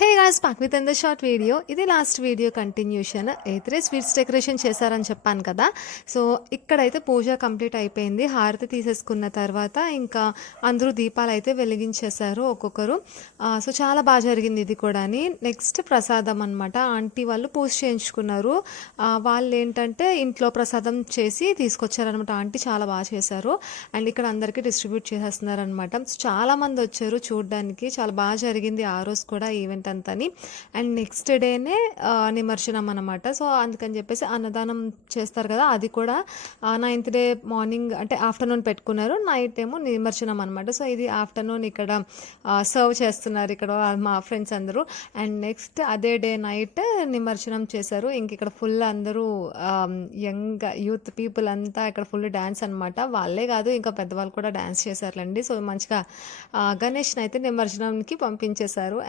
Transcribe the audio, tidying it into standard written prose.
Hey guys, back with the short video. ఇది last video continuation. అయితే sweets decoration చేశారని చెప్పాను కదా. సో ఇక్కడైతే పూజ కంప్లీట్ అయిపోయింది. హారతి తీసేసుకున్న తర్వాత ఇంకా అందరూ దీపాలు అయితే వెలిగించేశారు ఒక్కొక్కరు. సో చాలా బాగా జరిగింది ఇది కూడా. నెక్స్ట్ ప్రసాదం అనమాట. ఆంటీ వాళ్ళు పూజ చేయించుకున్నారు. వాళ్ళు ఏంటంటే ఇంట్లో ప్రసాదం చేసి తీసుకొచ్చారనమాట. ఆంటీ చాలా బాగా చేశారు. అండ్ ఇక్కడ అందరికీ డిస్ట్రిబ్యూట్ చేసేస్తున్నారు అనమాట. సో చాలా మంది వచ్చారు చూడడానికి. చాలా బాగా జరిగింది ఆ రోజు కూడా ఈవెంట్ అంతని. అండ్ నెక్స్ట్ డేనే నిమర్శనం అనమాట. సో అందుకని చెప్పేసి అన్నదానం చేస్తారు కదా, అది కూడా 9th డే మార్నింగ్ అంటే ఆఫ్టర్నూన్ పెట్టుకున్నారు. నైట్ ఏమో నిమర్శనం అనమాట. సో ఇది ఆఫ్టర్నూన్ ఇక్కడ సర్వ్ చేస్తున్నారు ఇక్కడ మా ఫ్రెండ్స్ అందరూ. అండ్ నెక్స్ట్ అదే డే నైట్ నిమర్శనం చేశారు. ఇంక ఇక్కడ ఫుల్ అందరూ యంగ్ యూత్ పీపుల్ అంతా ఇక్కడ ఫుల్ డ్యాన్స్ అనమాట. వాళ్ళే కాదు ఇంకా పెద్దవాళ్ళు కూడా డ్యాన్స్ చేశారులేండి. సో మంచిగా గణేష్ని అయితే నిమర్శనంకి పంపించేశారు.